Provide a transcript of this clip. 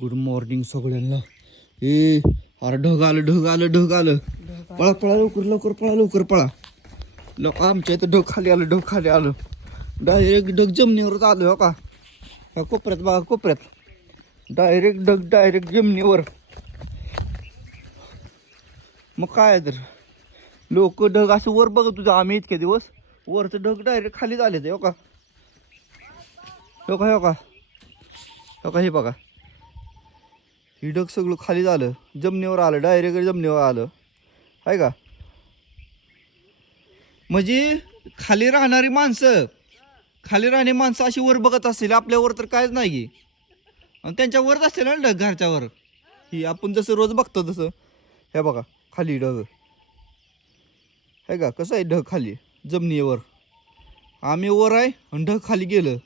Good morning सगळ्यांना. ए अरे ढग आलं ढग आलं ढग आलं. पळा पळा लवकर लवकर पळा लवकर पळा. लोक आमच्या इथं ढग खाली आलं ढग खाली आलं. डायरेक्ट ढग जमिनीवरच आलं हो का. ह्या कोपऱ्यात बघा कोपऱ्यात डायरेक्ट जमिनीवर. मग काय तर लोक ढग असं वर बघत तुझं आम्ही इतके दिवस वरचं ढग डायरेक्ट खाली झाले ते हो का. हो का हो का हो का. हे बघा ही ढग सगळं खाली झालं जमिनीवर आलं डायरेक्ट जमिनीवर आलं आहे का. म्हणजे खाली राहणारी माणसं अशी वर बघत असतील आपल्यावर तर कायच नाही. आणि त्यांच्यावरच असतील ना ढग घरच्यावर. ही आपण जसं रोज बघतो तसं. हे बघा खाली ढग आहे का. कसं आहे ढग खाली जमिनीवर. आम्ही वर आहे आणि ढग खाली गेलं.